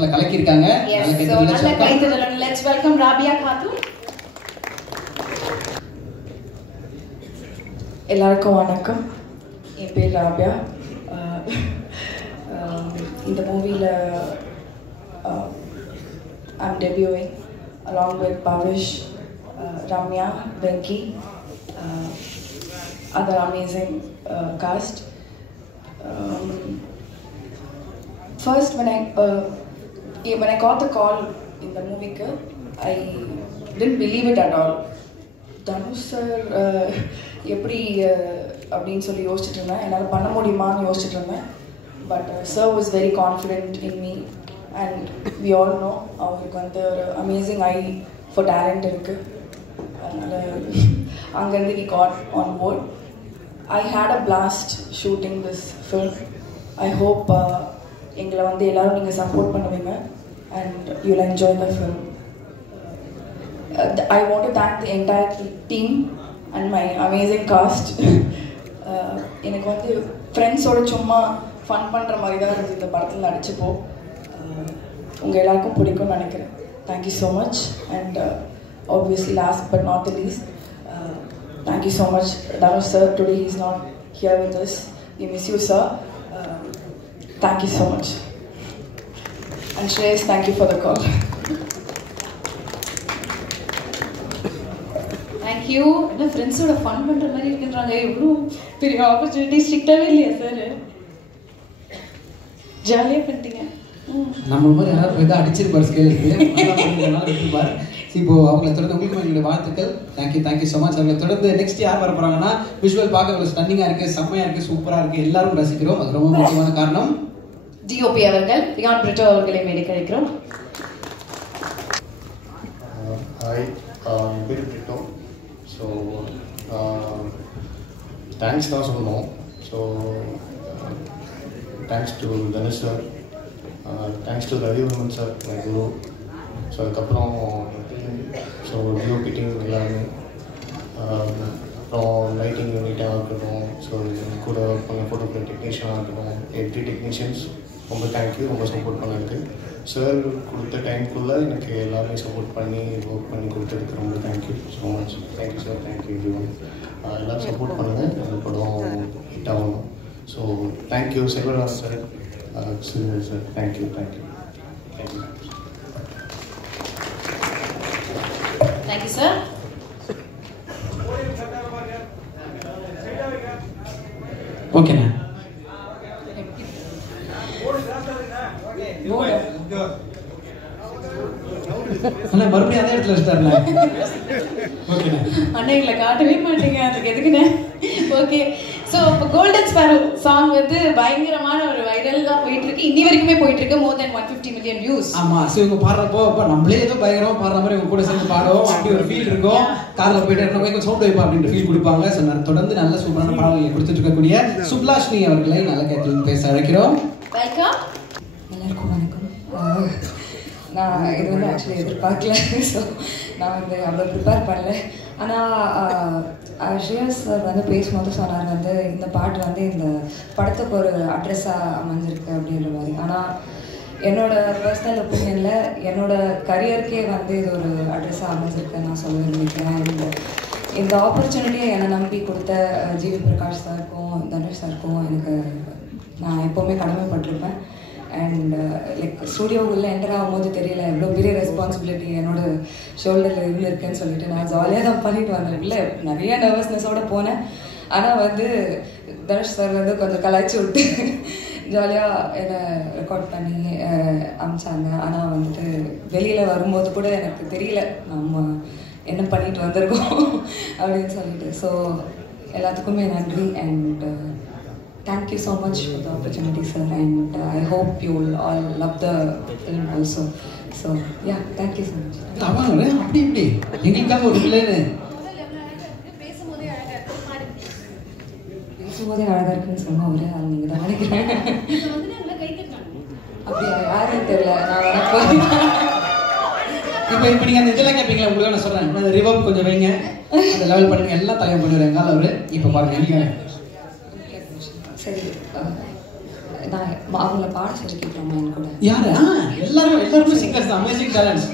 படத்துல கலக்கி இருக்காங்க. நல்ல கைதட்டல். Let's welcome Rabia Khatun. எல்லாருக்கும் வணக்கம். என் பேர் ராபியா. இந்த மூவியில் I'm debuting along with Bhavish, Ramya, Venki, other amazing cast. First, when I got the call in the movie, I didn't believe it at all. Dhanush sir எப்படி அப்படின்னு சொல்லி யோசிச்சுட்டு இருந்தேன், என்னால் பண்ண முடியுமான்னு யோசிச்சுட்டு இருந்தேன். But sir was very confident in me and we all know அவருக்கு வந்து ஒரு அமேசிங் ஐ ஃபார் டேலண்ட் இருக்குது. அதனால் அங்கேருந்து we got on board. I had a blast shooting this film. I hope எங்களை வந்து எல்லோரும் நீங்கள் சப்போர்ட் பண்ணுவீங்க and you will enjoy the film. I want to thank the entire team and my amazing cast. எனக்கு வந்து ஃப்ரெண்ட்ஸோட சும்மா fun பண்ணுற மாதிரி தான் இருக்குது இந்த படத்தில் நடிச்சப்போ. உங்கள் எல்லாருக்கும் பிடிக்கும்னு நினைக்கிறேன். Thank you so much and obviously last but not the least, thank you so much Dhanush sir. Today he is not here with us. We miss you sir. Thank you so much. And Shreyas, thank you for the call. Thank you. என்ன ஃப்ரெண்ட்ஸோட fun பண்ணுற மாதிரி இருக்குன்றாங்க. எவ்வளோ பெரிய opportunity. ஸ்ட்ரிக்டாகவே இல்லையா sir? ஜாலியாக பண்ணிட்டீங்க. நம்ம மாதிரி யாராவது போய் தான் அடிச்சிருப்பார் ஸ்கேல் எடுத்துப்பார். இப்போ அவங்களை தொடர்ந்து உங்களுக்கு என்னுடைய வாழ்த்துக்கள். Thank you so much. அவங்களை தொடர்ந்து நெக்ஸ்ட் யார் வர போகிறாங்கன்னா, விஷுவல் பார்க்க அவ்வளோ ஸ்டன்னிங்காக இருக்குது, செம்மையாக இருக்குது, சூப்பராக இருக்குது, எல்லாரும் ரசிக்கிறோம். அது ரொம்ப முக்கியமான காரணம் டிஓபி அவர்கள் ரியான் பிரிட்டோ அவர்களை மேடைக்கு அழைக்கிறோம். ஹாய், என் பேர் பிரிட்டோ. ஸோ தேங்க்ஸ் தான் சொல்லணும். So thanks to Dhanush sir, thanks to Ravivarman sir, my Guru. So அதுக்கப்புறம் ஸோ டிஓபி டீம் எல்லாருமே, அப்புறம் லைட்டிங் யூனிட்டாக இருக்கட்டும், ஸோ கூட பண்ண ஃபோட்டோகிராஃபி டெக்னீஷியனாக இருக்கட்டும், எவ்ரி டெக்னீஷியன்ஸ் ரொம்ப தேங்க்யூ. ரொம்ப சப்போர்ட் பண்ணதுக்கு சார் கொடுத்த டைம்குள்ளே எனக்கு எல்லாமே சப்போர்ட் பண்ணி ஒர்க் பண்ணி கொடுத்ததுக்கு ரொம்ப thank you so much. Thank you sir, thank you every one. எல்லோரும் சப்போர்ட் பண்ணுங்கள், அந்த படம் ஹிட் ஆகணும். So thank you Selvaraj sir, sir thank you thank you thank you thank you sir. ஓகேண்ணா. அண்ணா மறுபடியும் அதே இடத்துல வச்சுட்டாருண்ணா. ஓகேண்ணா. அண்ணா எங்களை காட்டவே மாட்டீங்க, அதுக்கு எதுக்குண்ணே? ஓகே. ஸோ இப்போ கோல்டன் ஸ்பேரோ சாங் வந்து பயங்கரமான ஒரு வைரல் தான் போயிட்டு இருக்கு. இன்னி வரைக்குமே போயிட்டு இருக்கு. மோர் தென் 150 மில்லியன் வியூஸ். ஆமா. ஸோ இவங்க பாடுறப்போ இப்போ நம்மளே ஏதோ பயங்கரமா பாடுற மாதிரி இவங்க கூட சேர்ந்து பாடுவோம், அப்படி ஒரு ஃபீல் இருக்கும். காரில் போயிட்டு என்ன கொஞ்சம் சவுண்ட் வைப்பா அப்படின்ற ஃபீல் கொடுப்பாங்க. ஸோ தொடர்ந்து நல்ல சூப்பரான பாடல்களை கொடுத்துட்டு இருக்கக்கூடிய சுப்லாஷினி அவர்களை நல்ல கேட்டு பேச அழைக்கிறோம். வெல்கம். எல்லாருக்கும் வணக்கம். நான் இது வந்து ஆக்சுவலி எதிர்பார்க்கல. ஸோ நான் வந்து அவ்வளோ ப்ரிப்பேர் பண்ணல. ஆனால் ஸ்ரேயஸ் சார் வந்து பேசும்போது சொன்னார் வந்து இந்த பாட்டு வந்து இந்த படத்துக்கு ஒரு அட்ரஸாக அமைஞ்சிருக்கு அப்படின்ற மாதிரி. ஆனால் என்னோடய பர்சனல் ஒப்பீனியனில் என்னோடய கரியருக்கே வந்து இது ஒரு அட்ரஸாக அமைஞ்சிருக்கு நான் சொல்ல விரும்பிக்கிறேன். இந்த ஆப்பர்ச்சுனிட்டியை என்னை நம்பி கொடுத்த ஜிவி பிரகாஷ் சாருக்கும் தனுஷ் சாருக்கும் எனக்கு நான் எப்போவுமே கடமைப்பட்டிருப்பேன். அண்ட் லைக் ஸ்டூடியோவுக்குள்ளே என்டர் ஆகும்போது தெரியல எவ்வளோ பெரிய ரெஸ்பான்சிபிலிட்டி என்னோட ஷோல்டரில் இருந்திருக்குன்னு சொல்லிட்டு நான் ஜாலியாக தான் பண்ணிட்டு வந்தேன். இல்லை நிறைய நர்வஸ்னஸோடு போனேன். ஆனால் வந்து தனுஷ் சார் வந்து கொஞ்சம் கலாய்ச்சி விட்டு ஜாலியாக என்னை ரெக்கார்ட் பண்ணி அமிச்சாங்க. ஆனால் வந்துட்டு வெளியில் வரும்போது கூட எனக்கு தெரியல நம்ம என்ன பண்ணிட்டு வந்திருக்கோம் அப்படின்னு சொல்லிட்டு. ஸோ எல்லாத்துக்குமே நன்றி. And thank you so much for the opportunity sir, and I hope you will all love the film also. So yeah, thank you so much. ஆமாங்க. அப்படி இப்படி எங்களுக்காக ஒரு பிள்ளைன்னு பேசும்போதே அழகாக இருக்குன்னு சொன்ன ஒரே ஆள் நீங்கள் தான் நினைக்கிறேன். அப்படியா? யாருன்னு தெரியல. நான் வணக்கம். இப்போ நீங்கள் அந்த இதெல்லாம் கேட்பீங்களா? உங்களுக்கு நான் சொல்கிறேன், அந்த ரிவர்ப் கொஞ்சம் வைங்க, அந்த லெவல் பண்ணுங்க, எல்லாம் தலைவர் பண்ணுவார் எங்கால அவர். இப்போ பாருங்க நீங்கள் சரி. நான் அவங்கள பாட சொல்லி கேட்குறோமா என் கூட? யாரு? எல்லாருமே சிங்கர்ஸ் தான், அமேசிங் டேலண்ட்ஸ்.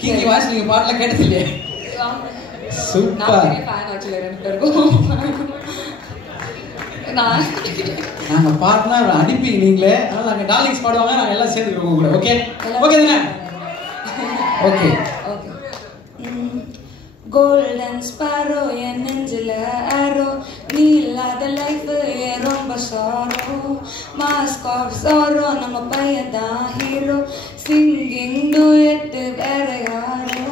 கிங்கி வாய்ஸ் நீங்க பாட்டல கேட்டது இல்லையா? சூப்பர். நான் பெரிய ஃபேன் ஆக்சுவலி ரெண்டு பேருக்கும். நாங்க பாட்னா அனுப்பி நீங்களே, அதனால நாங்க டார்லிங்ஸ் பாடுவாங்க, நாங்க எல்லாம் சேர்ந்துக்கிறோம் கூட. ஓகே ஓகே தானே? Okay okay. கோல்டன் ஸ்பாரோ என் நெஞ்சில ஆரோ, நீ இல்லாத லைஃப் ரொம்ப சாரோ, மாஸ்க் ஆஃப் சாரோ நம்ம பையன் தான் ஹீரோ, சிங்கிங் டூயட் வேற யாரோ,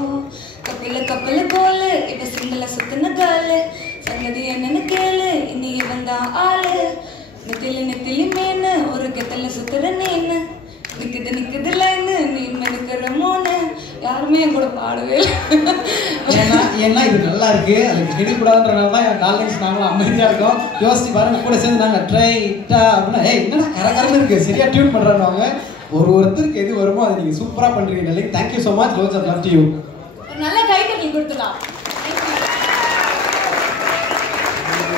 கப்பல கோலு இவ சிங்கிள சுத்தின காலு, சங்கதி என்னன்னு கேளு இன்னைக்கு வந்தா ஆளு, நெத்திலி மேனு ஒரு கெத்தல சுத்துற நீனு, நிக்குது லைனு நீ மெனுக்கிற மூணு. யாருமே என் கூட பாடவே இல்லை. ஏன்னா இது நல்லா இருக்கு, அதுக்கு கெடுக்கூடாதுன்றனால தான் டார்லிங்ஸ் நாங்களும் அமைதியா இருக்கோம். யோசிச்சு பாருங்க, கூட சேர்ந்து நாங்க ட்ரைட்டா அப்படின்னா என்னடா கரகரன்னு இருக்கு, சரியா டியூன் பண்றாங்க. ஒருத்தருக்கு எது வருமோ அதை நீங்க சூப்பரா பண்றீங்க darling. Thank you so much. Lots of love to you. ஒரு நல்ல கைத்தட்டல் கொடுத்துலாம்.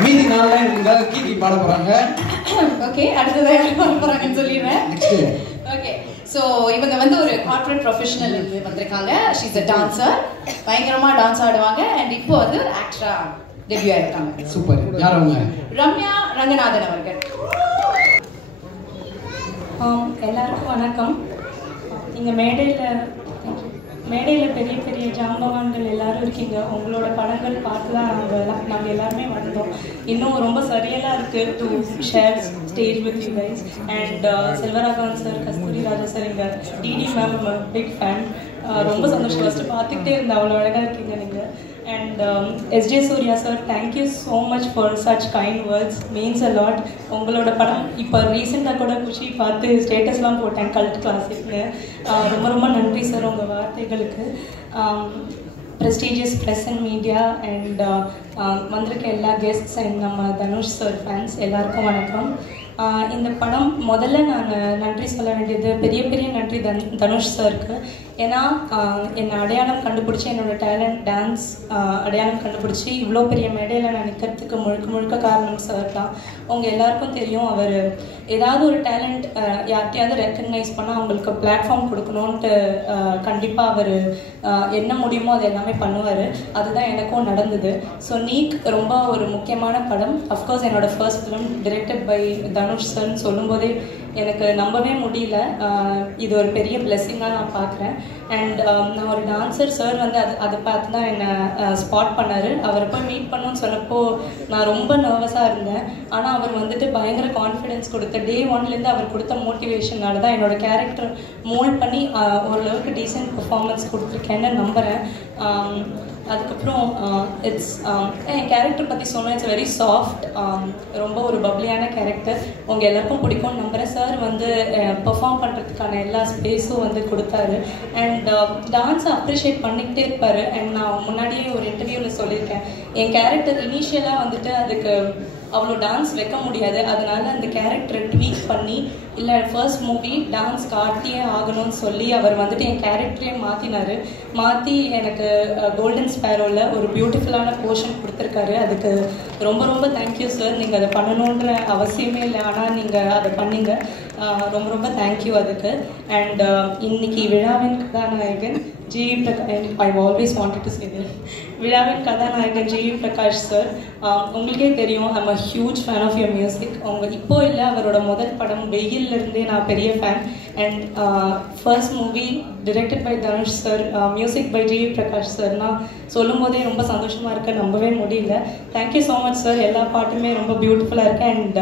மீதி நாள்லாம் இருந்தால் கீகி பாட போறாங்க. ஓகே, அடுத்ததாக யார் பாட போறாங்கன்னு சொல்லிடுறேன். ஓகே, ஸோ இவங்க வந்து ஒரு கார்ப்பரேட் ப்ரொஃபஷனல் இருந்து வந்திருக்காங்க. ஷீ இஸ் அ டான்சர், பயங்கரமா டான்ஸ் ஆடுவாங்க. அண்ட் இப்போ வந்து ஆக்டரா டெபியூ ஆயிருக்காங்க. சூப்பர். யார் அவங்க? ரம்யா ரங்கநாதன் அவர்கள். எல்லாருக்கும் வணக்கம். இங்கே மேடையில் பெரிய பெரிய ஜாம்பவான்கள் எல்லாரும் இருக்கீங்க. உங்களோட படங்கள் பார்த்து தான் நாங்கள் எல்லாருமே வந்தோம். இன்னும் ரொம்ப சரியலாக இருக்குது to share stage with you guys. And Selvaraghavan sir, Kasthuri Raja sir, எங்கள் டிடி மேம் பிக் ஃபேன். ரொம்ப சந்தோஷம். ஃபஸ்ட்டு பார்த்துக்கிட்டே இருந்தேன், அவ்வளோ அழகாக இருக்கீங்க நீங்கள். And SJ Suryah sir, thank you so much for such kind words, means a lot. உங்களோட படம் இப்போ ரீசெண்டாக கூட குஷி பார்த்து ஸ்டேட்டஸ்லாம் போட்டேன், கல்ட் கிளாசிக்னு. ரொம்ப ரொம்ப நன்றி சார் உங்கள் வார்த்தைகளுக்கு. Prestigious press and media and வந்திருக்க எல்லா கெஸ்ட்ஸ் அண்ட் நம்ம தனுஷ் சார் ஃபேன்ஸ் எல்லாருக்கும் வணக்கம். இந்த படம் முதல்ல நான் நன்றி சொல்ல வேண்டியது பெரிய நன்றி தனுஷ் சாருக்கு. ஏன்னா என்னை அடையாளம் கண்டுபிடிச்சி, என்னோடய டேலண்ட் டான்ஸ் அடையாளம் கண்டுபிடிச்சி இவ்வளோ பெரிய மேடையில் நான் நிற்கிறதுக்கு முழுக்க காரணம் சார் தான். உங்கள் எல்லாருக்கும் தெரியும், அவர் ஏதாவது ஒரு டேலண்ட் யார்கிட்டையாவது ரெக்கக்னைஸ் பண்ணால் அவங்களுக்கு பிளாட்ஃபார்ம் கொடுக்கணுன்ட்டு கண்டிப்பாக அவர் என்ன முடியுமோ அது எல்லாமே பண்ணுவார். அதுதான் எனக்கும் நடந்தது. ஸோ நீக் ரொம்ப ஒரு முக்கியமான படம். அஃப்கோர்ஸ் என்னோடய first film directed by Dhanush சார்னு சொல்லும்போதே எனக்கு நம்பவே முடியல. இது ஒரு பெரிய பிளெஸ்ஸிங்காக நான் பார்க்குறேன். அண்ட் நான் ஒரு டான்ஸர், சார் வந்து அதை பார்த்து தான் என்னை ஸ்பாட் பண்ணார். அவரை போய் மீட் பண்ணணும்னு சொன்னப்போ நான் ரொம்ப நர்வஸாக இருந்தேன். ஆனால் அவர் வந்துட்டு பயங்கர கான்ஃபிடென்ஸ் கொடுத்த டே ஒன்லேருந்து அவர் கொடுத்த மோட்டிவேஷனால தான் என்னோடய கேரக்டர் மோல்ட் பண்ணி ஓரளவுக்கு டீசென்ட் பெர்ஃபார்மன்ஸ் கொடுத்துருக்கேன்னு நம்புகிறேன். அதுக்கப்புறம் என் கேரக்டர் பற்றி சொன்னால் இட்ஸ் வெரி சாஃப்ட், ரொம்ப ஒரு பப்ளியான கேரக்டர். உங்கள் எல்லாருக்கும் பிடிக்கும்னு நம்புகிறேன். சார் வந்து பெர்ஃபார்ம் பண்ணுறதுக்கான எல்லா ஸ்பேஸும் வந்து கொடுத்தாரு. அண்ட் டான்ஸை அப்ரிஷியேட் பண்ணிக்கிட்டே இருப்பார். அண்ட் நான் முன்னாடியே ஒரு இன்டர்வியூவில் சொல்லியிருக்கேன், என் கேரக்டர் இனிஷியலாக வந்துட்டு அதுக்கு அவ்வளோ டான்ஸ் வைக்க முடியாது. அதனால அந்த கேரக்டரை ட்வீட் பண்ணி, இல்லை ஃபர்ஸ்ட் மூவி டான்ஸ் காட்டியே ஆகணும்னு சொல்லி அவர் வந்துட்டு என் கேரக்டரே மாற்றி எனக்கு கோல்டன் ஸ்பேரோவில் ஒரு பியூட்டிஃபுல்லான போர்ஷன் கொடுத்துருக்காரு. அதுக்கு ரொம்ப ரொம்ப தேங்க்யூ சார். நீங்கள் அதை பண்ணணுன்ற அவசியமே இல்லை, ஆனால் நீங்கள் அதை பண்ணீங்க. ரொம்ப தேங்க்யூ அதுக்கு. அண்ட் இன்னைக்கு விழாவின் கதாநாயகன் G V. Prakash, I always wanted to say this, விழாவின் கதாநாயகன் ஜி.வி. பிரகாஷ் சார். உங்களுக்கே தெரியும், I'm a huge fan of your music. இப்போ இல்லை, அவரோட முதல் படம் வெயிலிருந்தே நான் பெரிய fan. And first movie directed by Dhanush sir, music by G V. Prakash சார்னா சொல்லும் போதே ரொம்ப சந்தோஷமாக இருக்க, நம்பவே முடியல. Thank you so much sir. எல்லா பாட்டுமே ரொம்ப பியூட்டிஃபுல்லாக இருக்கு. அண்ட்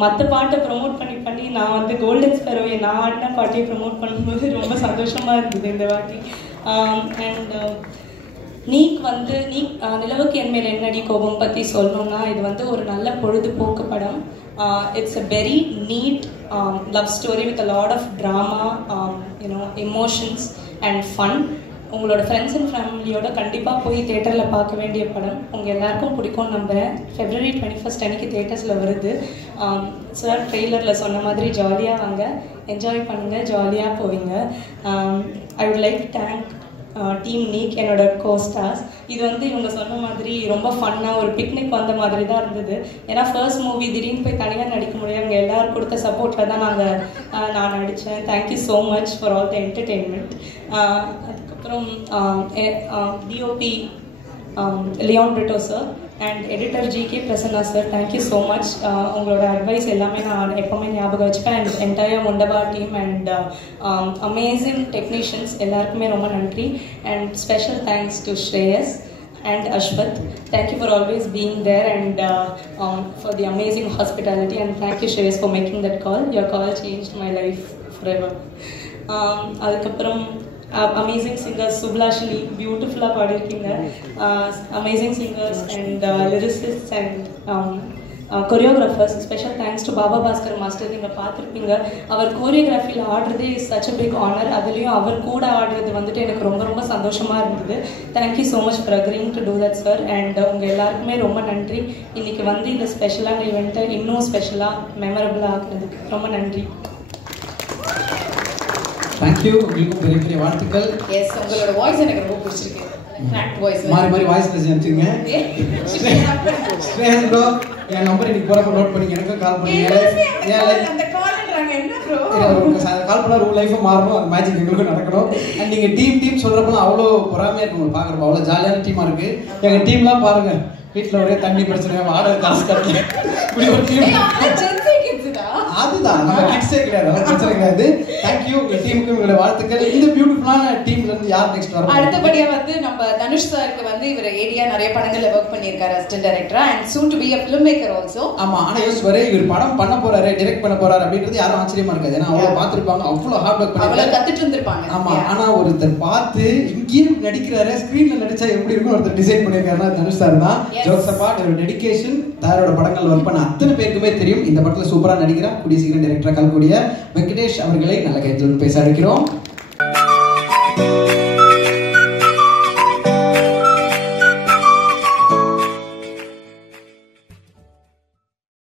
மற்ற பாட்டை ப்ரொமோட் பண்ணி நான் வந்து கோல்டன் ஸ்பேரோவை நான் ஆடின பாட்டையை ப்ரொமோட் பண்ணும்போது ரொம்ப சந்தோஷமாக இருந்தது இந்த வாட்டி. அண்ட் நீக் நிலவுக்கு என் மேல் என்னடி கோபம் பற்றி சொல்லணும்னா, இது வந்து ஒரு நல்ல பொழுதுபோக்கு படம். It's a very neat love story with a lot of drama, emotions and fun. உங்களோட ஃப்ரெண்ட்ஸ் அண்ட் ஃபேமிலியோட கண்டிப்பாக போய் தேட்டரில் பார்க்க வேண்டிய படம். உங்கள் எல்லாருக்கும் பிடிக்கும்னு நம்புகிறேன். February 21 அன்றைக்கி தேட்டர்ஸில் வருது. சார் ட்ரெய்லரில் சொன்ன மாதிரி ஜாலியாக வாங்க, என்ஜாய் பண்ணுங்கள், ஜாலியாக போவீங்க. I would like thank team NEEK என்னோட கோஸ்டார்ஸ். இது வந்து இவங்க சொன்ன மாதிரி ரொம்ப ஃபன்னாக ஒரு பிக்னிக் வந்த மாதிரி தான் இருந்தது. ஏன்னா ஃபர்ஸ்ட் மூவி திடீர்னு போய் தனியாக நடிக்க முடியாது. இவங்க எல்லோரும் கொடுத்த சப்போர்ட்டில் தான் நான் நடித்தேன். Thank you so much for all the entertainment. அதுக்கப்புறம் DOP Leon Britto sir and editor GK Prasanna sir, thank you so much. உங்களோட அட்வைஸ் எல்லாமே நான் எப்போவுமே ஞாபகம் வச்சுப்பேன். And entire Mundaba team and amazing technicians எல்லாருக்குமே ரொம்ப நன்றி. And special thanks to Shreyas and Ashwath. Thank you for always being there and for the amazing hospitality, and thank you Shreyas for making that call. Your call changed my life forever. அதுக்கப்புறம் amazing singers Subhlashini, beautiful பாடிருக்கீங்க. Amazing singers and lyricists and choreographers. Special thanks to Baba Bhaskar master. நீங்க பார்த்திருப்பீங்க, அவர் கோரியோகிராஃபியில் ஆடுறதே such a big honor. அதுலேயும் அவர் கூட ஆடுறது வந்துட்டு எனக்கு ரொம்ப ரொம்ப சந்தோஷமாக இருந்தது. Thank you so much for அக்ரிங் to do that sir. And உங்கள் எல்லாருக்குமே ரொம்ப நன்றி. இன்றைக்கி வந்து இந்த ஸ்பெஷலான ஈவெண்ட்டை இன்னும் ஸ்பெஷலாக மெமரபுளாக ஆக்குறதுக்கு ரொம்ப நன்றி. தேங்க்யூ. உங்களுக்கும் பெரிய பெரிய வாழ்த்துக்கள். எஸ், உங்களோட வாய்ஸ் எனக்கு ரொம்ப பிடிச்சிருக்கு. கிராக்ட் வாய்ஸ் மாறி வாய்ஸ் மெசேஜ் அனுப்பிச்சிருங்க. ஸ்ரேயஸ் ப்ரோ, என் நம்பர் இன்னைக்கு போறப்ப நோட் பண்ணி எனக்கும் கால் பண்ணுங்க. அந்த கால்ன்றாங்க என்ன ப்ரோ? கால் பண்ணா ரூல் லைஃப் மாறணும், அந்த மேஜிக் எங்களுக்கும் நடக்கணும். அண்ட் நீங்க டீம் சொல்றப்ப அவ்வளோ பொறாமையா இருக்கு பாக்குறப்ப. அவ்வளோ ஜாலியான டீமா இருக்கு எங்க டீம்லாம். பாருங்க, வீட்டுல ஒரே தண்ணி பிரச்சனை, வாடகை காசு கட்டல, இப்படி ஒரு டீம். அதுதான் நம்ம கிட்ஸே கிடையாது, பிரச்சனை கிடையாது. தேங்க்யூ. உங்க டீமுக்கு உங்களோட வாழ்த்துக்கள். இந்த பியூட்டிஃபுல்லான டீம்ல இருந்து யார் நெக்ஸ்ட் வர? அடுத்தபடியா வந்து நம்ம தனுஷ் சாருக்கு வந்து இவர் ஏடியா நிறைய படங்கள்ல வர்க் பண்ணியிருக்காரு, அசிஸ்டன்ட் டைரக்டரா and soon to be a filmmaker also. ஆமா, ஆனா யோசிச்சு வர இவர் படம் பண்ண போறாரு, டைரக்ட் பண்ண போறாரு அப்படின்றது யாரும் ஆச்சரியமா இருக்காது. ஏன்னா அவ்வளவு பார்த்திருப்பாங்க, அவ்வளவு ஹார்ட் ஒர்க் பண்ணி அவ்வளவு கத்துட்டு இருந்திருப்பாங்க. ஆமா, ஆனா ஒருத்தர் பார்த்து இங்கேயும் நடிக்கிறாரு, ஸ்கிரீன்ல நடிச்சா எப்படி இருக்கும் ஒருத்தர் டிசைன் பண்ணிருக்காருன்னா தனுஷ் சார் தான். ஜோக்ஸ் அபார்ட், ஒரு டெடிகேஷன், தாரோட படங்கள் ஒர்க் பண்ண அத்தனை பேருக்குமே தெரியும். இந்த படத்துல சூப்பரா நடிக்கிறா கூடிய சீக்கிரம் டைரக்டரா கலக்கூடிய வெங்கடேஷ் அவர்களை நல்ல கைத்தோடு பேச அழைக்கிறோம்.